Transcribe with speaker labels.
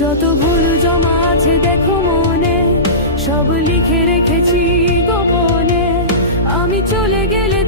Speaker 1: যত ভুল জমা আছে দেখো মনে সব লিখে রেখেছি গোপনে। আমি চলে গেলে